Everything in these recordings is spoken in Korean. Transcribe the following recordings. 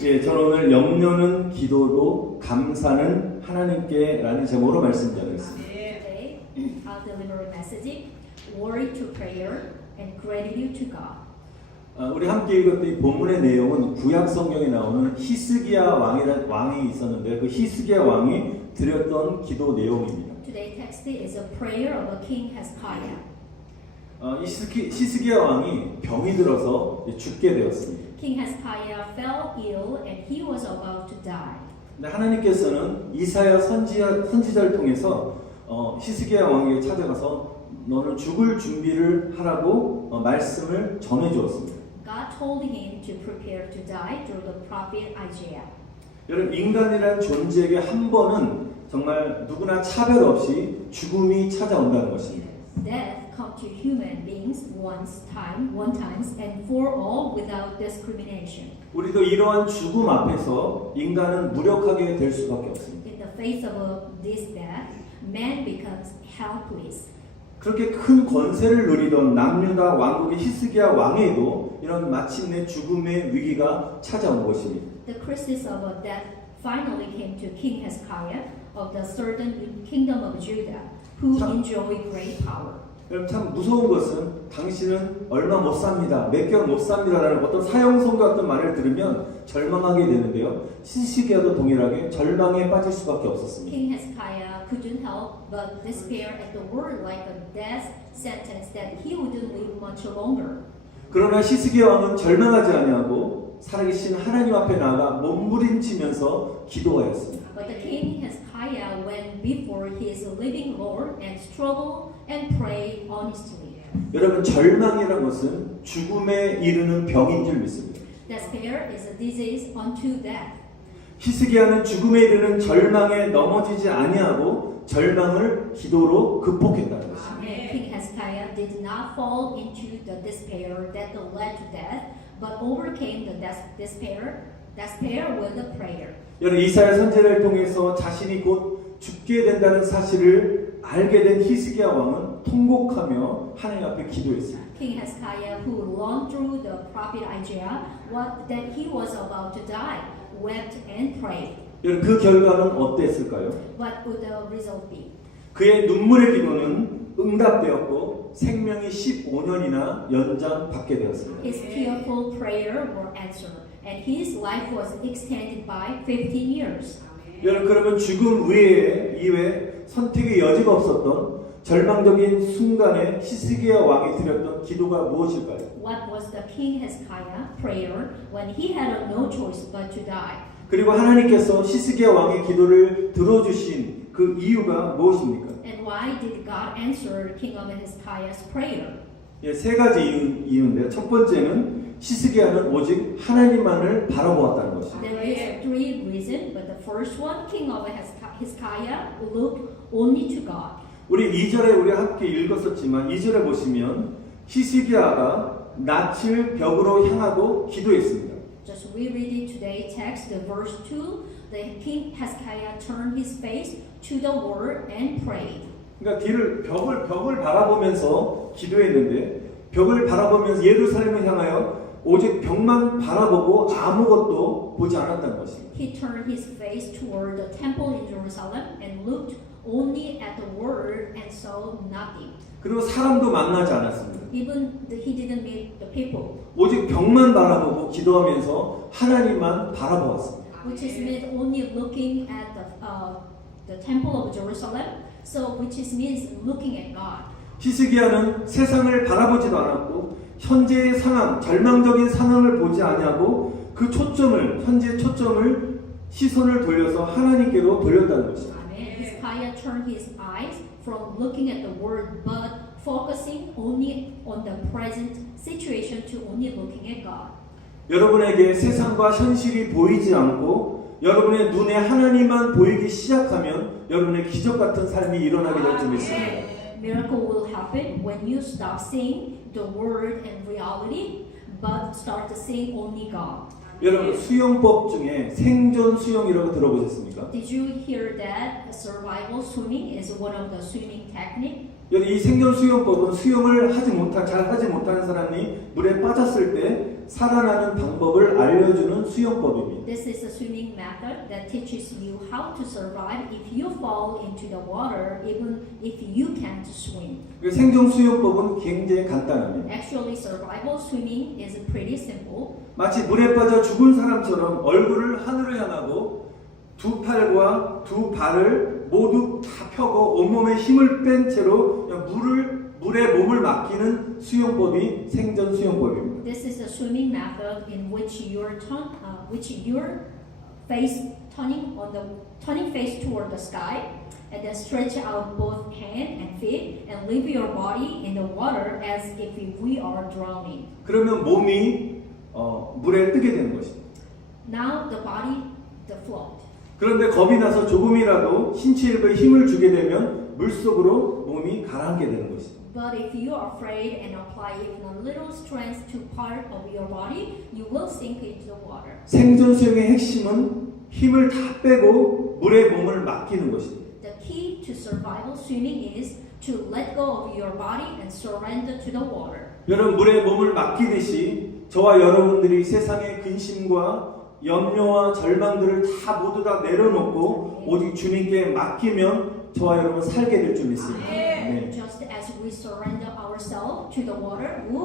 예, 저는 오늘 염려는 기도로 감사는 하나님께라는 제목으로 말씀 전하겠습니다. Today, I'll deliver a message, worry to prayer and gratitude to God. 우리 함께 읽었던 이 본문의 내용은 구약 성경에 나오는 히스기야 왕이 있었는데 그 히스기야 왕이 드렸던 기도 내용입니다. Today's text is a prayer of a King Hezekiah. 히스기야 왕이 병이 들어서 죽게 되었습니다. King Hezekiah fell ill and he was about to die. 근데 하나님께서는 이사야 선지자를 통해서 히스기야 왕에게 찾아가서 너는 죽을 준비를 하라고 말씀을 전해 주었습니다. God told him to prepare to die through the prophet Isaiah. 여러분, 인간이란 존재에게 한 번은 정말 누구나 차별 없이 죽음이 찾아온다는 것입니다. Death comes to human beings one times and for all without discrimination. 우리도 이러한 죽음 앞에서 인간은 무력하게 될 수밖에 없습니다. In the face of this death, man becomes helpless. 그렇게 큰 권세를 누리던 남유다 왕국의 히스기야 왕에도 이런 마침내 죽음의 위기가 찾아온 것입니다. The crisis of death finally came to King Hezekiah of the southern kingdom of Judah, who enjoyed great power. 여러분, 참 무서운 것은 당신은 얼마 못 삽니다, 몇 개월 못 삽니다라는 어떤 사형선 같은 말을 들으면 절망하게 되는데요. 히스기야도 동일하게 절망에 빠질 수밖에 없었습니다. King Hezekiah couldn't help but despair at the word like a death sentence that he wouldn't live much longer. 그러나 히스기야 왕은 절망하지 아니하고 살아계신 하나님 앞에 나아가 몸부림치면서 기도하였습니다. But the king Hezekiah went before his living Lord and struggled and prayed honestly. 여러분, 절망이라는 것은 죽음에 이르는 병인 줄 믿습니다. Despair is a disease unto death. 히스기야는 죽음에 이르는 절망에 넘어지지 아니하고 절망을 기도로 극복했다는 것입니다. King Hezekiah did not fall into the despair that led to death, but overcame the despair with a prayer. 여러분, 이사야 선지자를 통해서 자신이 곧 죽게 된다는 사실을 알게 된 히스기야 왕은 통곡하며 하나님 앞에 기도했습니다. King Hezekiah, who learned through the prophet Isaiah that he was about to die, wept and prayed. 여러분, 그 결과는 어땠을까요? What would the result be? 그의 눈물의 기도는 응답되었고 생명이 15년이나 연장받게 되었습니다. His tearful prayer were answered, and his life was extended by 15 years. 여러분, 그러면 죽음 이외에 선택의 여지가 없었던 절망적인 순간에 히스기야 왕이 드렸던 기도가 무엇일까요? What was the King Hezekiah prayer when he had no choice but to die? 그리고 하나님께서 히스기야 왕의 기도를 들어주신 그 이유가 무엇입니까? And why did God answer King of Hezekiah's prayer? 예, 세 가지 이유인데요. 첫 번째는 히스기야는 오직 하나님만을 바라보았다는 것입니다. There is three reasons, but the first one, King of Hezekiah looked only to God. 우리 2절에 우리 함께 읽었었지만 2절에 보시면 히스기야가 낯을 벽으로 향하고 기도했습니다. Just we read it today text, the verse 2, the King Hezekiah turned his face to the wall and prayed. 그러니까 벽을 바라보면서 기도했는데 벽을 바라보면서 예루살렘을 향하여 오직 벽만 바라보고 아무것도 보지 않았다는 것입니다. He turned his face toward the temple in Jerusalem and looked only at the word and saw nothing. 그리고 사람도 만나지 않았습니다. Even he didn't meet the people, 오직 벽만 바라보고 기도하면서 하나님만 바라보았습니다. which is meant only looking at the temple of Jerusalem. So which is means looking at God. 히스기야는 세상을 바라보지도 않았고 현재의 상황, 절망적인 상황을 보지 아니하고 그 현재의 초점을 시선을 돌려서 하나님께로 돌렸다는 것입니다. Hezekiah turned his eyes from looking at the word, but focusing only on the present situation to only looking at God. 여러분에게 세상과 현실이 보이지 않고 여러분의 눈에 하나님만 보이기 시작하면 여러분의 기적 같은 삶이 일어나게 될 줄 믿습니다. Miracle will happen when you stop seeing the word and reality, but start to see only God. 여러분, 수영법 중에 생존 수영이라고 들어보셨습니까? Did you hear that survival swimming is one of the swimming technique? 이 생존 수영법은 수영을 잘 하지 못하는 사람이 물에 빠졌을 때 살아나는 방법을 알려주는 수영법입니다. This is a swimming method that teaches you how to survive if you fall into the water, even if you can't swim. 생존 수영법은 굉장히 간단합니다. Actually, survival swimming is pretty simple. 마치 물에 빠져 죽은 사람처럼 얼굴을 하늘을 향하고 두 팔과 두 발을 모두 다 펴고 온몸에 힘을 뺀 채로 그냥 물에 몸을 맡기는 수영법이 생존 수영법입니다. This is a swimming method in which your face turning face toward the sky, and then stretch out both hand and feet and leave your body in the water as if we are drowning. 그러면 몸이 물에 뜨게 되는 것입니다. Now the body float. 그런데 겁이 나서 조금이라도 신체 일부에 힘을 주게 되면 물속으로 몸이 가라앉게 되는 것입니다. But if you are afraid and apply even a little strength to part of your body, you will sink into the water. 생존 수영의 핵심은 힘을 다 빼고 물에 몸을 맡기는 것입니다. The key to survival swimming is to let go of your body and surrender to the water. 여러분 물에 몸을 맡기듯이 저와 여러분들이 세상의 근심과 염려와 절망들을 모두 다 내려놓고 오직 주님께 맡기면 저와 여러분 살게 될 줄 믿습니다. 네. Just as we surrender ourselves to the water, we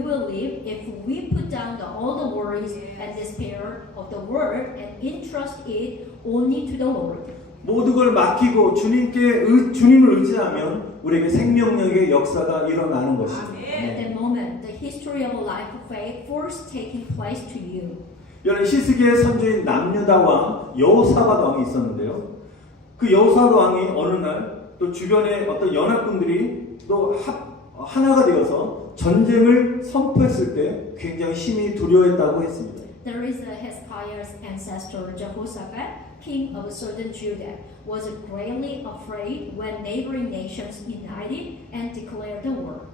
will live if we put down all the worries and despair of the world and entrust it only to the Lord. 모든 걸 맡기고 주님을 의지하면 우리에게 생명력의 역사가 일어나는 것입니다. At that moment, the history of a life of faith first taking place to you. 여러분 히스기야의 선조인 남유다 왕 여호사밧 왕이 있었는데요. 그 여호사밧 왕이 어느 날 또 주변의 어떤 연합군들이 또 하나가 되어서 전쟁을 선포했을 때 굉장히 심히 두려워했다고 했습니다. There is a Hezekiah's ancestor Jehoshaphat, king of southern Judah, was greatly afraid when neighboring nations united and declared the war.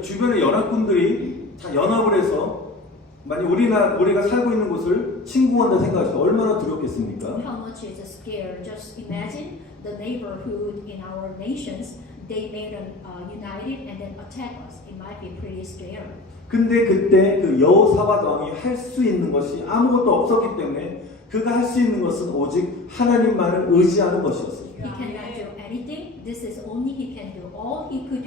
주변의 연합군들이 다 연합을 해서 만약 우리가 살고 있는 곳을 침공한다 생각하시면 얼마나 두렵겠습니까? How much is scared? Just imagine the neighborhood in our nations. They made united and then attack us. It might be pretty scary. 근데 그때 그 여호사밧 왕이 할 수 있는 것이 아무것도 없었기 때문에 그가 할 수 있는 것은 오직 하나님만을 의지하는 것이었어요. He cannot do anything. This is only he can do. All he could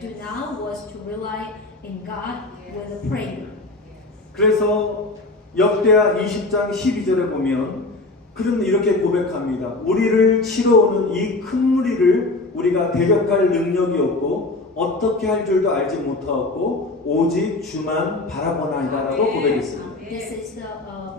do now was to rely in God with a prayer. 그래서 역대하 20장 12절에 보면 그는 이렇게 고백합니다. 우리를 치러 오는 이 큰 무리를 우리가 대적할 능력이 없고 어떻게 할 줄도 알지 못하였고 오직 주만 바라보나이다라고 고백했습니다. This is the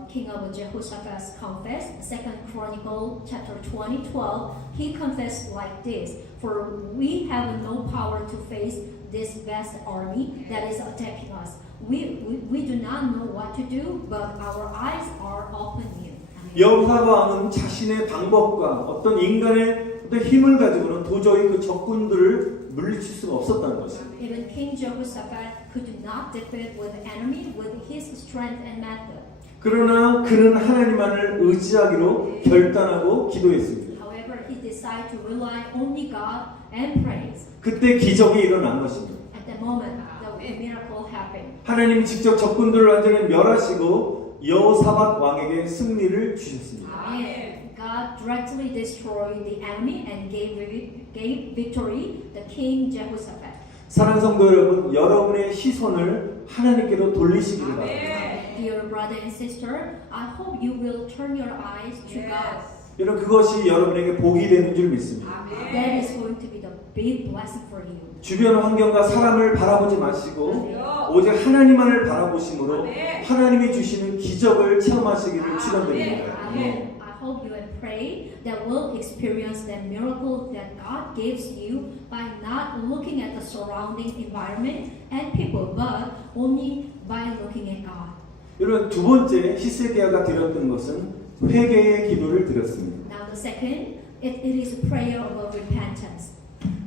king of Jehoshaphat confessed. Second Chronicle chapter 20:12. He confessed like this: For we have no power to face this vast army that is attacking us. We do not know what to do, but our eyes are upon you. 여호사밧 왕은 자신의 방법과 어떤 인간의 어떤 힘을 가지고는 도저히 그 적군들을 물리칠 수가 없었다는 것입니다. Even King Jehoshaphat could not defeat with the enemy with his strength and method. 그러나 그는 하나님만을 의지하기로 결단하고 기도했습니다. However, he decided to rely only God and praise. 그때 기적이 일어난 것입니다. At that moment, the miracle happened. 하나님이 직접 적군들을 완전히 멸하시고 여호사밧 왕에게 승리를 주셨습니다. And God directly destroyed the enemy and gave victory to King Jehoshaphat. 사랑하는 성도 여러분, 여러분의 시선을 하나님께로 돌리시기를 바랍니다. Dear brother and sister, I hope you will turn your eyes to God. 여러분 그것이 여러분에게 복이 되는 줄 믿습니다. That is going to be the big blessing for you. 주변 환경과 사람을 바라보지 마시고 오직 하나님만을 바라보심으로 하나님이 주시는 기적을 체험하시기를 축원드립니다. I hope you and pray that will experience that miracle that God gives you by not looking at the surrounding environment and people, but only by looking at God. 여러분 두 번째 히스기야가 드렸던 것은 회개의 기도를 드렸습니다. Now the second, it is a prayer of repentance.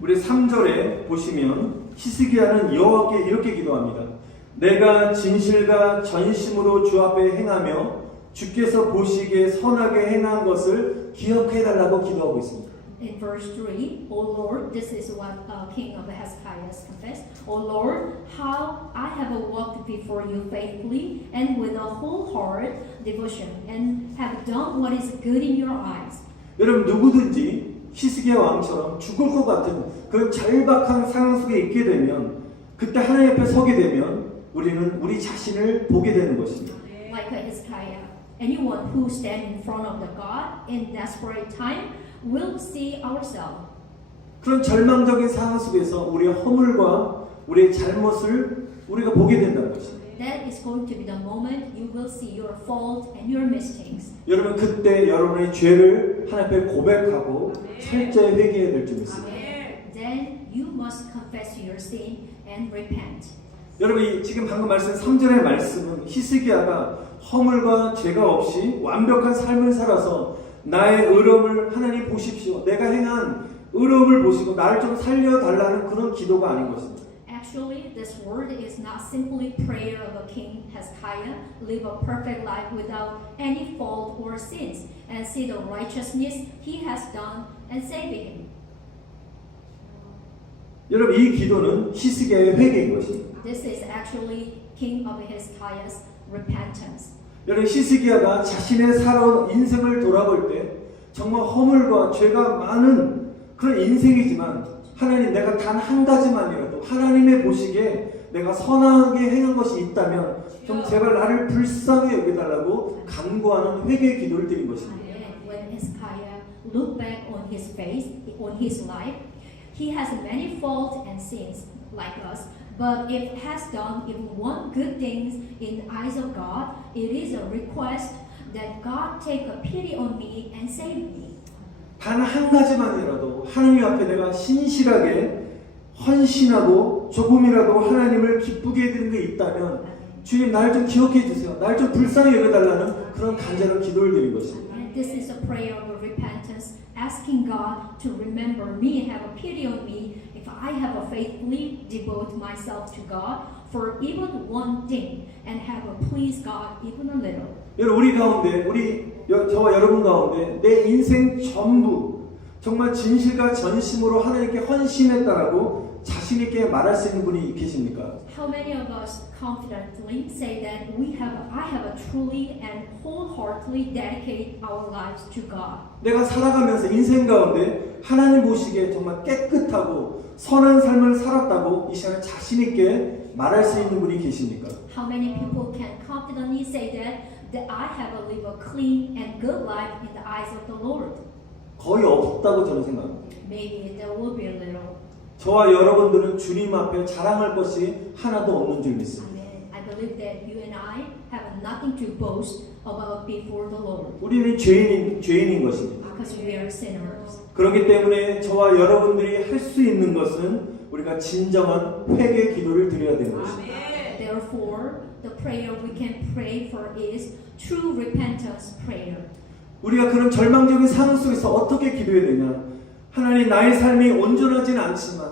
우리 3절에 보시면 히스기야는 여호와께 이렇게 기도합니다. 내가 진실과 전심으로 주 앞에 행하며 주께서 보시기에 선하게 행한 것을 기억해 달라고 기도하고 있습니다. in verse 3, O Lord, this is what King of Hezekiah confessed. O Lord, how I have walked before you faithfully and with a wholehearted devotion, and have done what is good in your eyes. 여러분 누구든지 히스기야 왕처럼 죽을 것 같은 그 절박한 상황 속에 있게 되면 그때 하나님 앞에 서게 되면 우리는 우리 자신을 보게 되는 것입니다. Like Hezekiah, anyone who stands in front of the God in desperate time will see ourselves. 그런 절망적인 상황 속에서 우리의 허물과 우리의 잘못을 우리가 보게 된다는 것입니다. That is going to be the moment you will see your fault and your mistakes. 여러분 그때 여러분의 죄를 하나님 앞에 고백하고 철저히 회개해야 될 줄 믿습니다. Then you must confess your sin and repent. 여러분 지금 방금 말씀 3절의 말씀은 히스기야가 허물과 죄가 없이 완벽한 삶을 살아서 나의 의로움을 하나님 보십시오. 내가 행한 의로움을 보시고 나를 좀 살려달라는 그런 기도가 아닌 것입니다. Actually, this word is not simply prayer of a king Hezekiah, live a perfect life without any fault or sins, and see the righteousness he has done and save him. 여러분 이 기도는 히스기야의 회개인 것입니다. This is actually King of Hezekiah's repentance. 여러분 히스기야가 자신의 살아온 인생을 돌아볼 때 정말 허물과 죄가 많은 그런 인생이지만 하나님 내가 단 한 가지만이라도 하나님의 보시기에 내가 선하게 행한 것이 있다면 좀 제발 나를 불쌍히 여겨달라고 간구하는 회개의 기도를 드린 것입니다. When Hezekiah looked back on his face, on his life, he has many faults and sins like us. But if has done even one good thing in the eyes of God, it is a request that God take a pity on me and save me. 단 한 가지만이라도 하나님 앞에 내가 신실하게 헌신하고 조금이라도 하나님을 기쁘게 해드리는 게 있다면 주님 날 좀 기억해 주세요. 날 좀 불쌍히 여겨달라는 그런 간절한 기도를 드린 것입니다. And this is a prayer of repentance, asking God to remember me, have a pity on me, if I have a faithfully devote myself to God for even one thing, and have a please God even a little. 여러분 우리 가운데 저와 여러분 가운데 내 인생 전부 정말 진실과 전심으로 하나님께 헌신했다라고 자신 있게 말할 수 있는 분이 계십니까? How many of us confidently say that I have a truly and wholeheartedly dedicate our lives to God? 내가 살아가면서 인생 가운데 하나님 보시기에 정말 깨끗하고 선한 삶을 살았다고 이 시간에 자신 있게 말할 수 있는 분이 계십니까? How many people can confidently say that I have lived a clean and good life in the eyes of the Lord? 거의 없다고 저는 생각합니다. Maybe there will be a little. 저와 여러분들은 주님 앞에 자랑할 것이 하나도 없는 줄 믿습니다. Amen. I believe that you and I have nothing to boast about before the Lord 우리는 죄인인 것입니다. because we are sinners. 그렇기 때문에 저와 여러분들이 할 수 있는 것은 우리가 진정한 회개 기도를 드려야 되는 것입니다. Therefore, the prayer we can pray for is true repentance prayer. 우리가 그런 절망적인 상황 속에서 어떻게 기도해야 되냐? 하나님 나의 삶이 온전하지는 않지만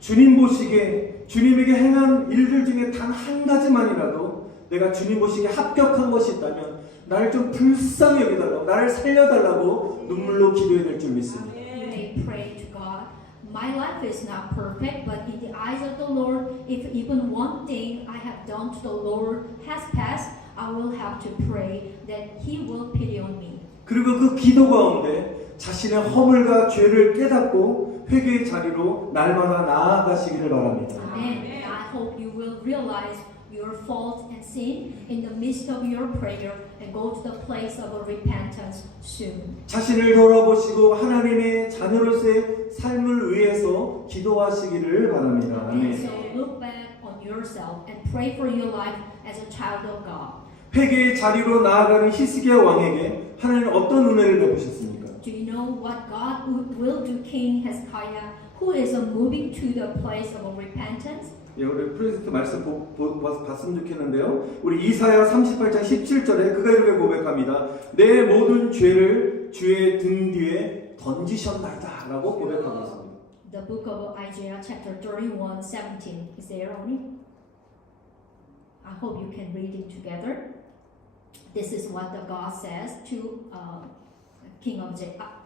주님 보시기에 주님에게 행한 일들 중에 단 한 가지만이라도 내가 주님 보시기에 합격한 것이 있다면 나를 좀 불쌍히 여겨달라고 나를 살려달라고 눈물로 기도해야 될 줄 믿습니다. You may pray to God. My life is not perfect, but in the eyes of the Lord, if even one thing I have done to the Lord has passed, I will have to pray that He will pity on me. 그리고 그 기도 가운데 자신의 허물과 죄를 깨닫고 회개의 자리로 날마다 나아가시기를 바랍니다. Amen. I hope you will realize your fault and sin in the midst of your prayer and go to the place of repentance soon. 자신을 돌아보시고 하나님의 자녀로서의 삶을 위해서 기도하시기를 바랍니다. And 아멘. so look back on yourself and pray for your life as a child of God. 회개의 자리로 나아가는 히스기야 왕에게 하나님은 어떤 은혜를 베푸셨습니까? Do you know what God will do King Hezekiah, who is moving to the place of repentance? 예, 우리 프로젝트 말씀 봤으면 좋겠는데요. 우리 이사야 38장 17절에 그가 이렇게 고백합니다. 내 모든 죄를 주의 등 뒤에 던지셨나이다 라고 고백하고 있습니다. The book of Isaiah chapter 31:17 is there only? I hope you can read it together. This is what the God says to King of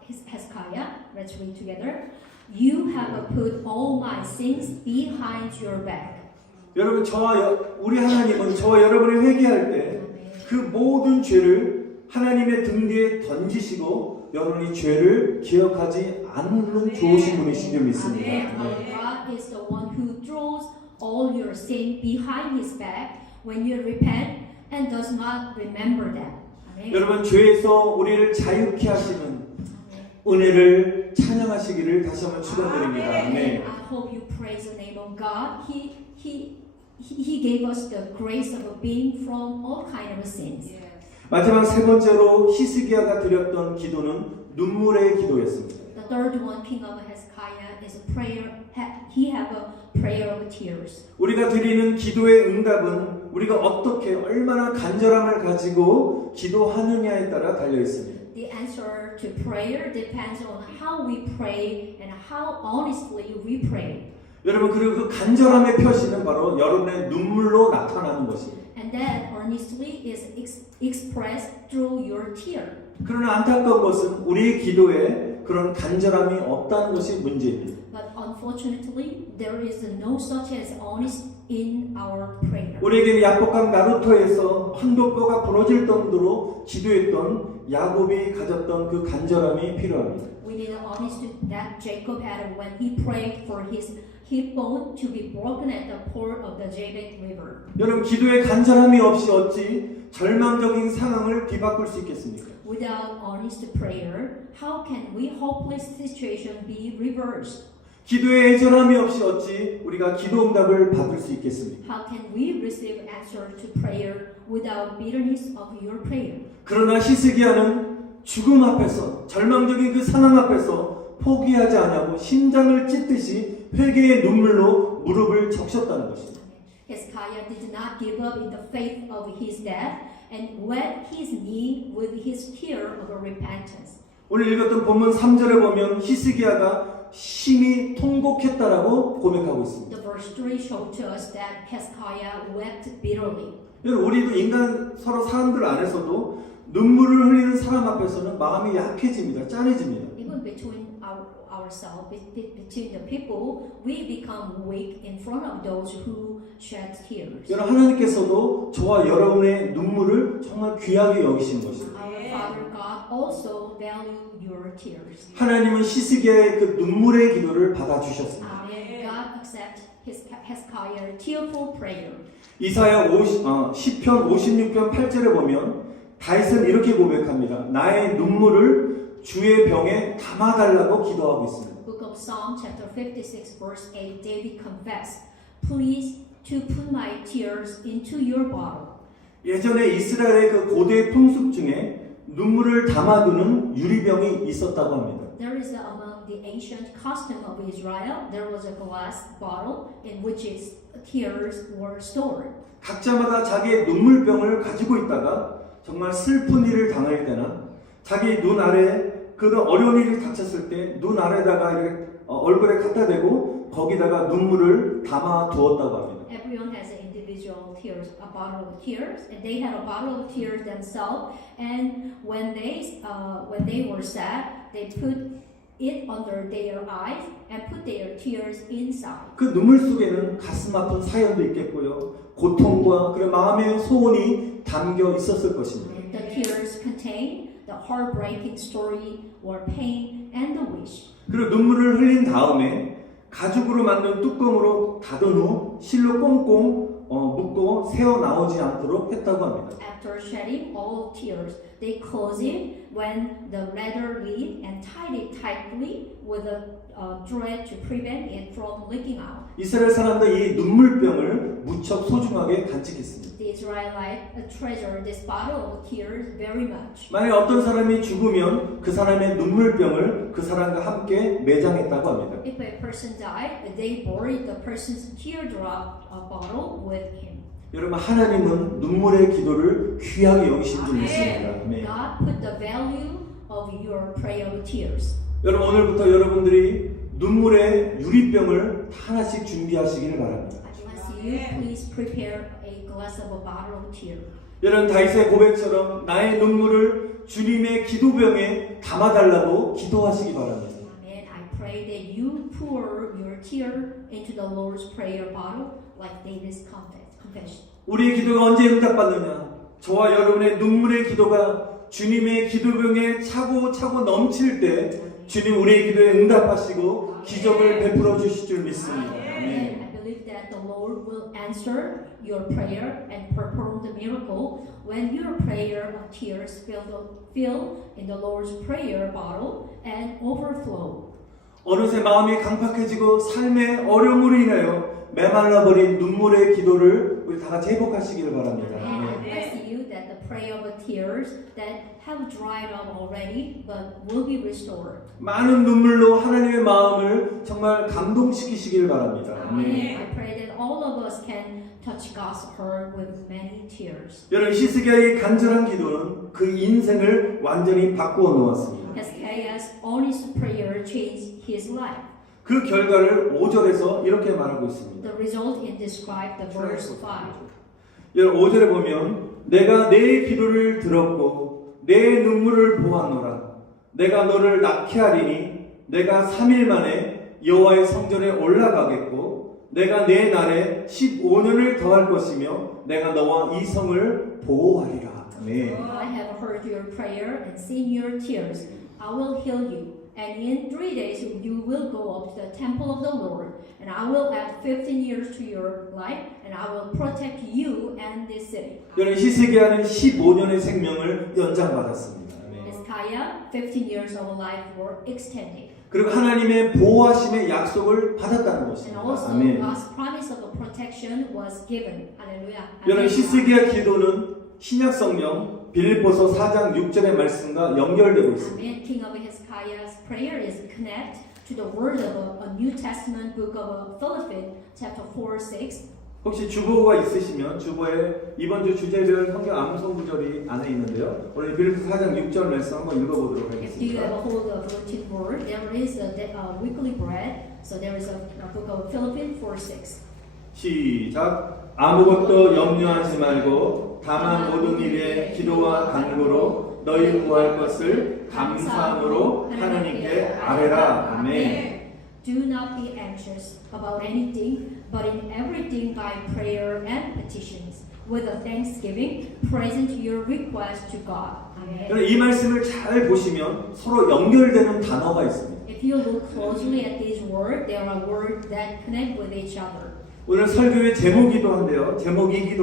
Hezekiah, let's read together. You have put all my sins behind your back. 여러분 우리 하나님은 저와 여러분이 회개할 때 그 모든 죄를 하나님의 등 뒤에 던지시고 여러분이 죄를 기억하지 않는 좋으신 분이신 줄 믿습니다. Our God is the one who throws all your sin behind his back when you repent and does not remember them. 아멘. 여러분 죄에서 우리를 자유케 하시는 은혜를 찬양하시기를 다시 한번 축원드립니다. I hope you praise the name of God. He gave us the grace of being from all kind of sins. 마지막 세 번째로 히스기야가 드렸던 기도는 눈물의 기도였습니다. The third one, King of Hezekiah, is a prayer. He have a prayer of tears. 우리가 드리는 기도의 응답은 우리가 어떻게 얼마나 간절함을 가지고 기도하느냐에 따라 달려 있습니다. The answer to prayer depends on how we pray and how honestly we pray. 여러분 그리고 그 간절함의 표시는 바로 여러분의 눈물로 나타나는 것입니다. And that earnestly is expressed through your tear. 그러나 안타까운 것은 우리의 기도에 그런 간절함이 없다는 것이 문제입니다. But unfortunately, there is no such as honest in our prayer. 우리에게는 야복강 나루토에서 황도뼈가 부러질 정도로 기도했던 야곱이 가졌던 그 간절함이 필요합니다. We need the honesty that Jacob had when he prayed for his hip bone to be broken at the port of the Jabbok River. 여러분 기도에 간절함이 없이 어찌 절망적인 상황을 뒤바꿀 수 있겠습니까? Without honest prayer, how can we hopeless situation be reversed? 기도에 애절함이 없이 어찌 우리가 기도 응답을 받을 수 있겠습니까? How can we receive answer to prayer without bitterness of your prayer? 그러나 히스기야는 죽음 앞에서 절망적인 그 상황 앞에서 포기하지 않냐고 심장을 찢듯이 회개의 눈물로 무릎을 적셨다는 것입니다. Hezekiah did not give up in the faith of his death and wet his knee with his tear of repentance. 오늘 읽었던 본문 3절에 보면 히스기야가 심히 통곡했다라고 고백하고 있습니다. The verse 3 showed to us that Hezekiah wept bitterly. 여러분 우리도 인간 서로 사람들 안에서도 눈물을 흘리는 사람 앞에서는 마음이 약해집니다. 짠해집니다. Even between ourselves, between the people, we become weak in front of those who shed tears. 여러분 하나님께서도 저와 여러분의 눈물을 정말 귀하게 여기시는 것입니다. Our Father God also value your tears. 하나님은 히스기야의 그 눈물의 기도를 받아주셨습니다. And God accept Hezekiah's tearful prayer. 이사야 10편 56편 8절에 보면 다윗은 이렇게 고백합니다. 나의 눈물을 주의 병에 담아달라고 기도하고 있습니다. Book of Psalm chapter 56 verse 8 David confessed, Please to put my tears into your bottle. 예전에 이스라엘의 그 고대 풍습 중에 눈물을 담아두는 유리병이 있었다고 합니다. There is among the ancient custom of Israel, there was a glass bottle in which its tears were stored. 각자마다 자기의 눈물병을 가지고 있다가 정말 슬픈 일을 당할 때나 자기 눈 아래 그런 어려운 일이 닥쳤을 때 눈 아래다가 이렇게 얼굴에 갖다 대고 거기다가 눈물을 담아 두었다고 합니다. Everyone has an individual tears, a bottle of tears, and they had a bottle of tears themselves. And when they were sad, they put it under their eyes and put their tears inside. 그 눈물 속에는 가슴 아픈 사연도 있겠고요, 고통과 그런 마음의 소원이 담겨 있었을 것입니다. The tears contain the heartbreaking story or pain and the wish. 그리고 눈물을 흘린 다음에 가죽으로 만든 뚜껑으로 닫은 후 실로 꽁꽁 묶고 새어 나오지 않도록 했다고 합니다. After shedding all tears, they closed it when the leather lid and tied it tightly with a thread to prevent it from leaking out. 이스라엘 사람들 이 눈물병을 무척 소중하게 간직했습니다. The Israelites treasured this bottle of tears very much. 만약 어떤 사람이 죽으면 그 사람의 눈물병을 그 사람과 함께 매장했다고 합니다. If a person died, they buried the person's teardrop bottle with him. 여러분 하나님은 눈물의 기도를 귀하게 여기신 줄 믿습니다. 아멘. God put the value of your prayer of tears. 여러분 오늘부터 여러분들이 눈물의 유리병을 하나씩 준비하시기를 바랍니다. As you please prepare a glass of a bottle of tears. 여러분 다윗의 고백처럼 나의 눈물을 주님의 기도병에 담아달라고 기도하시기 바랍니다. Amen. I pray that you pour your tear into the Lord's prayer bottle like David's confession. 우리의 기도가 언제 응답받느냐? 저와 여러분의 눈물의 기도가 주님의 기도병에 차고 넘칠 때 주님 우리의 기도에 응답하시고 기적을 베풀어 주실 줄 믿습니다. Amen. I believe that the Lord will answer your prayer and perform the miracle when your prayer of tears fill in the Lord's prayer bottle and overflow. 어느새 마음이 강팍해지고 삶의 어려움으로 인하여 메말라버린 눈물의 기도를 우리 다 같이 회복하시기를 바랍니다. And I bless you that the prayer of tears that have dried up already but will be restored. 많은 눈물로 하나님의 마음을 정말 감동시키시기를 바랍니다. Amen. I pray that all of us can touch God's heart with many tears. 여러분 히스기야의 간절한 기도는 그 인생을 완전히 바꾸어 놓았습니다. Hezekiah's honest prayer changed his life. 그 결과를 5절에서 이렇게 말하고 있습니다. The result is described in verse 5. 여러분 5절에 보면 내가 내 기도를 들었고 내 눈물을 보았노라. 내가 너를 낳게 하리니 내가 3일 만에 여호와의 성전에 올라가겠고 내가 내 날에 15년을 더할 것이며 내가 너와 이 성을 보호하리라. 아멘. I have heard your prayer and seen your tears. I will heal you. And in 3 days you will go up to the temple of the Lord, and I will add 15 years to your life, and I will protect you and this city. 여러분 히스기야는 15년의 생명을 연장받았습니다. 아멘. Hezekiah, 15 years of life were extended. 그리고 하나님의 보호하심의 약속을 받았다는 And 것입니다. also 아멘. God's promise of protection was given. Hallelujah. 여러분 히스기야 기도는 신약 성경 빌립보서 4장 6절의 말씀과 연결되고 있습니다. Amen. King of Hezekiah's prayer is connected to the word of a New Testament book of Philippians chapter 4:6. 혹시 주보가 있으시면 주보에 이번 주 주제별 성경 암송 구절이 안에 있는데요. 오늘 빌립보서 4장 6절 말씀 한번 읽어보도록 If you have 하겠습니다. a hold of routine word, there is a weekly bread. So there is a book of Philippians 4:6. 시작. 아무것도 염려하지 말고 다만 모든 일에 기도와 간구로 너희 구할 것을 감사함으로 하나님께 아뢰라. 아멘. Do not be anxious about anything, but in everything by prayer and petitions, with a thanksgiving, present your request to God. Amen. 여러분 이 말씀을 잘 보시면 서로 연결되는 단어가 있습니다. If you look closely at these words, there are words that connect with each other. 오늘 설교의 제목이기도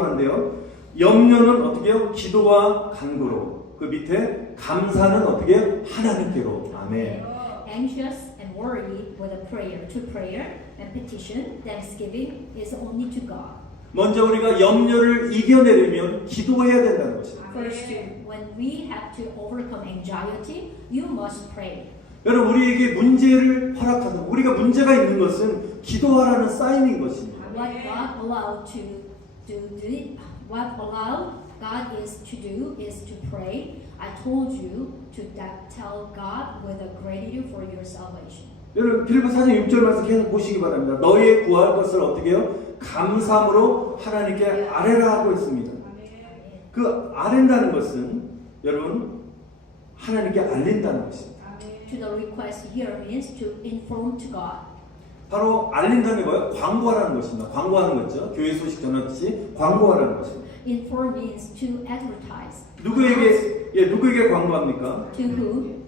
한데요. 염려는 어떻게 해요? 기도와 간구로. 그 밑에 감사는 어떻게 해요? 하나님께로. 아멘. Anxious and worry with a prayer to prayer and petition, thanksgiving is only to God. 먼저 우리가 염려를 이겨내려면 기도해야 된다는 것입니다. First, when we have to overcome anxiety, you must pray. 여러분 우리에게 문제를 허락하는 우리가 문제가 있는 것은 기도하라는 사인인 것입니다. What God allowed God is to pray. I told you to tell God with a gratitude for your salvation. 여러분 빌립보서 4장 6절 말씀 계속 보시기 바랍니다. 너희의 구할 것을 어떻게 해요? 감사함으로 하나님께 아뢰라 하고 있습니다. 그 아랜다는 것은 여러분 하나님께 알린다는 것입니다. To the request here means to inform to God. 바로 알린다는 게 뭐예요? 광고하라는 것입니다. 광고하는 거죠. 교회 소식 전하듯이 광고하라는 것입니다. Inform means to advertise. 누구에게 광고합니까? To who?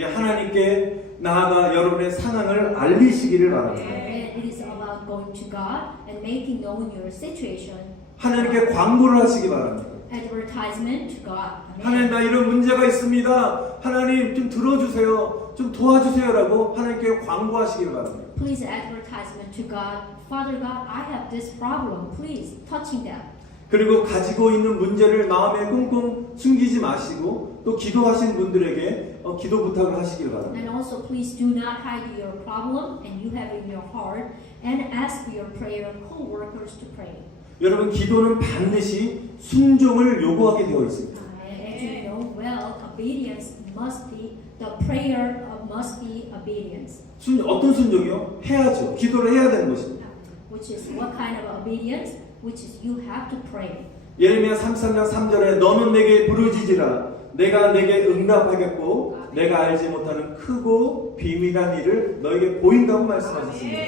하나님께 나아가 여러분의 상황을 알리시기를 바랍니다. And it is about going to God and making known your situation. 하나님께 광고를 하시기 바랍니다. Advertisement to God. 하나님 나 이런 문제가 있습니다. 하나님 좀 들어주세요. 좀 도와주세요라고 하나님께 광고하시기를 바랍니다. Please advertisement to God. Father God, I have this problem. Please touching them. 그리고 가지고 있는 문제를 마음에 꽁꽁 숨기지 마시고 또 기도하신 분들에게 기도 부탁을 하시길 바랍니다. And also please do not hide your problem and you have in your heart and ask your prayer co-workers to pray. 여러분 기도는 반드시 순종을 요구하게 되어 있습니다. And you know well, obedience must be the prayer must be obedience. 어떤 순종이요? 해야죠. 기도를 해야 되는 것입니다. Which is what kind of obedience? Which is you have to pray. 예레미야 33장 3절에 너는 내게 부르짖으라 내가 내게 응답하겠고 내가 알지 못하는 크고 비밀한 일을 너에게 보인다고 말씀하셨습니다.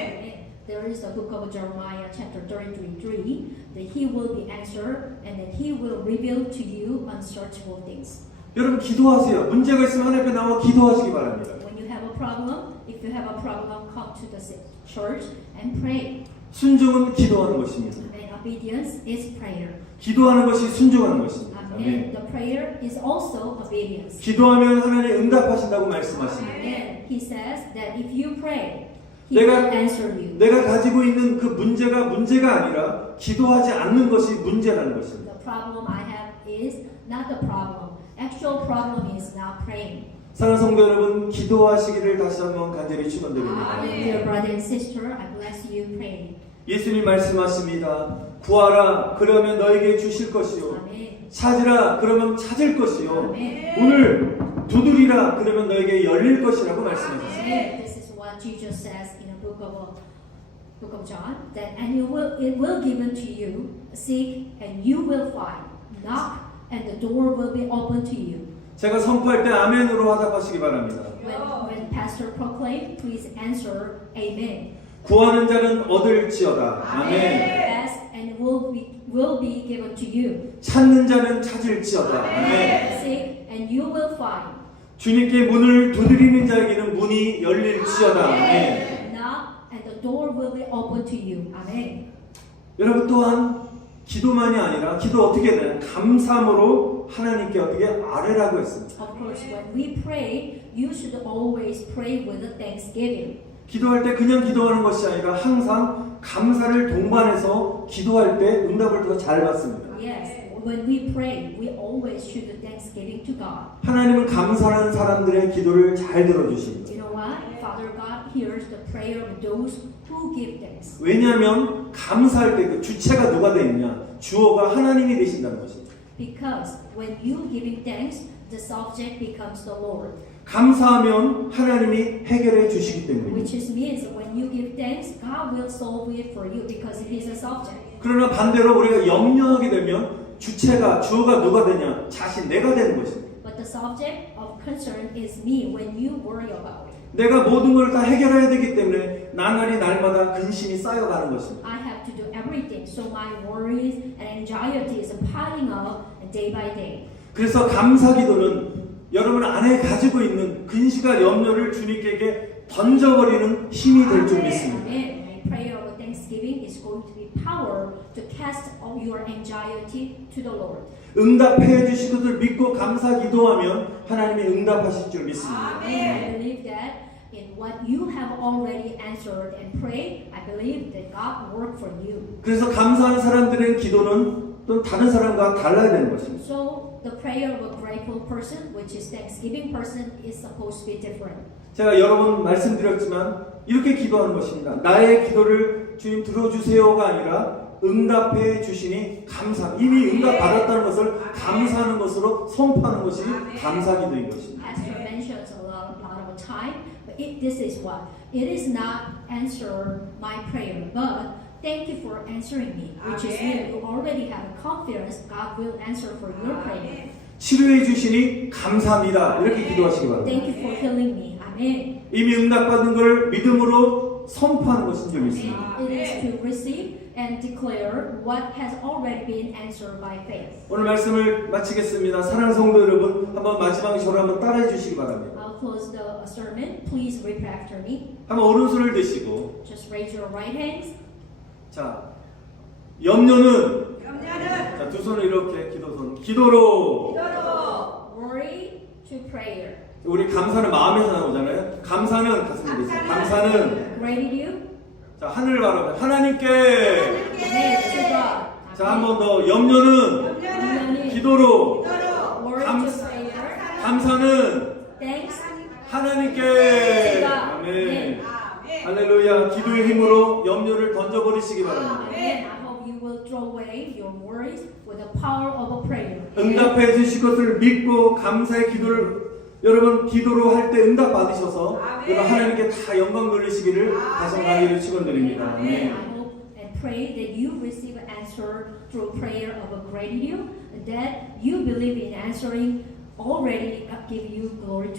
There is the book of Jeremiah chapter 33:3 that he will be answered and that he will reveal to you unsearchable things. 여러분 기도하세요. 문제가 있으면 하나님 앞에 나와 기도하시기 바랍니다. When you have a problem, if you have a problem, come to the church and pray. 순종은 기도하는 것입니다. And obedience is prayer. 기도하는 것이 순종하는 것입니다. Amen. The prayer is also obedience. 기도하면 하나님 응답하신다고 말씀하십니다. Amen. He says that if you pray, He 내가- will answer you. 내가 가지고 있는 그 문제가 아니라 기도하지 않는 것이 문제라는 것입니다. The problem I have is not the problem. Actual problem is not praying. 사랑하는 성도 여러분, 기도하시기를 다시 한번 간절히 축원드립니다. Dear brother and sister, I bless you. Pray. 예수님 말씀하십니다. 구하라 그러면 너에게 주실 것이요 Amen. 찾으라 그러면 찾을 것이요 Amen. 오늘 두드리라 그러면 너에게 열릴 것이라고 말씀하셨습니다. Amen. This is what Jesus says in the book of John. That and it will given to you. Seek and you will find. Knock and the door will be open to you. 제가 선포할 때 아멘으로 화답하시기 바랍니다. When pastor proclaim, please answer Amen. 구하는 자는 얻을지어다. 아멘. Ask and it will be given to you. 찾는 자는 찾을지어다. 아멘. Seek and you will find. 주님께 문을 두드리는 자에게는 문이 열릴지어다. 아멘. Knock and the door will be open to you. Amen. 여러분 또한 기도만이 아니라 기도 어떻게 해야 되나? 감사함으로 하나님께 어떻게 아뢰라고 했습니다. Of course, when we pray, you should always pray with a thanksgiving. 기도할 때 그냥 기도하는 것이 아니라 항상 감사를 동반해서 기도할 때 응답을 더 잘 받습니다. Yes, when we pray, we always should do thanksgiving to God. 하나님은 감사하는 사람들의 기도를 잘 들어주십니다. You know what? Father God hears the prayer of those who give thanks. 왜냐하면 감사할 때 그 주체가 누가 되어 있냐? 주어가 하나님이 되신다는 것입니다. Because when you giving thanks, the subject becomes the Lord. 감사하면 하나님이 해결해 주시기 때문입니다. Which is means when you give thanks, God will solve it for you because it is a subject. 그러나 반대로 우리가 염려하게 되면 주체가 주어가 누가 되냐? 자신 내가 되는 것입니다. But the subject of concern is me when you worry about it. 내가 모든 걸 다 해결해야 되기 때문에 나날이 날마다 근심이 쌓여가는 것입니다. I have to do everything, so my worries and anxieties are piling up day by day. 그래서 감사기도는 여러분 안에 가지고 있는 근심과 염려를 주님께 던져버리는 힘이 될 줄 믿습니다. Amen. And prayer of thanksgiving is going to be power to cast all your anxiety to the Lord. 응답해 주실 것을 믿고 감사 기도하면 하나님이 응답하실 줄 믿습니다. I believe that in what you have already answered and prayed, I believe that God worked for you. 그래서 감사하는 사람들의 기도는 또 다른 사람과 달라야 되는 것입니다. So the prayer of a grateful person, which is thanksgiving person, is supposed to be different. 제가 여러 번 말씀드렸지만 이렇게 기도하는 것입니다. 나의 기도를 주님 들어주세요가 아니라 응답해 주시니 감사. 이미 응답 받았다는 것을 감사하는 것으로 선포하는 것이 감사기도인 것입니다. Pastor mentions a lot of time, but this is what it is not answer my prayer, but thank you for answering me, which is mean you already have confidence God will answer for your prayer. 치료해 주시니 감사합니다. 이렇게 기도하시기 바랍니다. Thank you for healing me. Amen. 이미 응답받은 걸 믿음으로 선포하는 것인 줄 믿습니다. It is to receive and declare what has already been answered by faith. 오늘 말씀을 마치겠습니다. 사랑하는 성도 여러분, 한번 마지막에 저를 한번 따라해 주시기 바랍니다. I'll close the sermon. Please repeat after me. 한번 오른손을 드시고, Just raise your right hands. 자, 염려는 자, 두 손을 이렇게 기도로. Worry to prayer. 우리 감사는 마음에서 나오잖아요. 감사는 가슴에 있어요. 감사는 Gratitude. 자, 하늘을 바라보면 하나님께. Amen. To God. 자, 한 번 더 염려는 Amen. 기도로. Worry 감- to prayer. 감사는 Thanks. 하나님께. 아멘. 할렐루야. 기도의 힘으로 염려를 던져버리시기 바랍니다. Amen. I hope you will throw away your worries with the power of a prayer. 응답해 주실 것을 믿고 감사의 기도를 여러분 기도로 할 때 응답 받으셔서 여러분 하나님께 다 영광 돌리시기를 다시 한번 간절히 축원드립니다. Amen. 아멘. I hope and pray that you receive an answer through prayer of gratitude, that you believe in answering already give you glory to